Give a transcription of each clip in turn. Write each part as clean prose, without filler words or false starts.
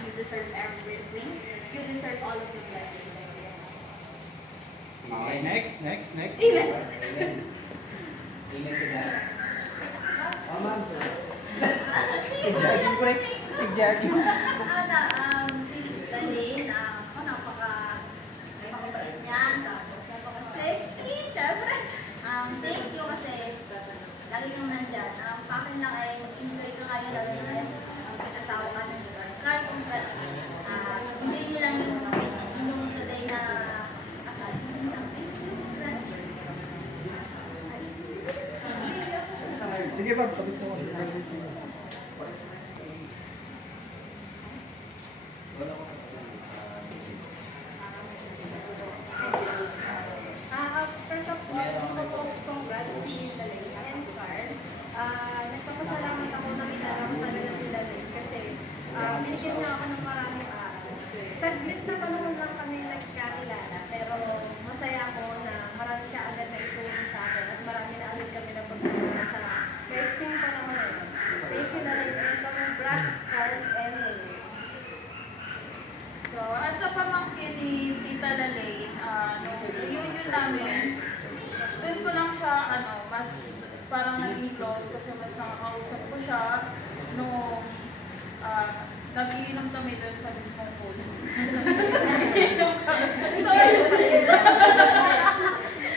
You deserve everything. You deserve all of the blessings. Okay, next. Amen. Amen. Amen to that. Oh, ma'am, sir. Tig-jogging ko rin. Tig-jogging. Si Dalene, ako napaka-mabait niyan. Tapos napaka-sexy. Siyempre, thank you kasi lagi nung nandyan. Sa akin lang ay enjoy ka ngayon lagi na ang pag-asawa ka ng kahit kung hindi nyo lang yung today na asal. Sige ba, kapit mo. First of all, gusto ko congrats si Dalene and Carl. Nagpapasalamat ako na minala ko talaga si Dalene kasi binigyan niya ako ng maraming araw. Saglit na panahon lang kami nagkakilala pero masaya ako na marami siya agad na itulong sa akin at marami na agad kami na pagkakilala sa maiksing panahon na yun. Thank you Dalene and congrats Carl and Lene. So, sa pamangkin ni Tita Dalene, nung reunion namin, doon ko lang siya, mas parang naging close kasi mas nakakausap ko siya nung nag-iinom kami doon sa mismong pool. Nag-iinom kami.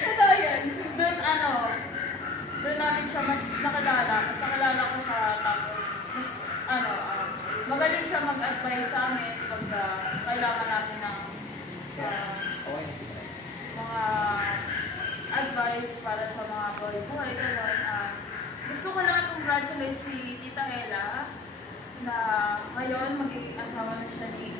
Totoo yan. Doon, doon namin siya mas nakilala. Mas nakilala ko siya tapos, mas, magaling siya mag-advise sa amin pag kailangan natin ng mga advice para sa mga buhay-buhay. Gusto ko lang congratulate si Tita Ella na ngayon magiging asawa na siya ni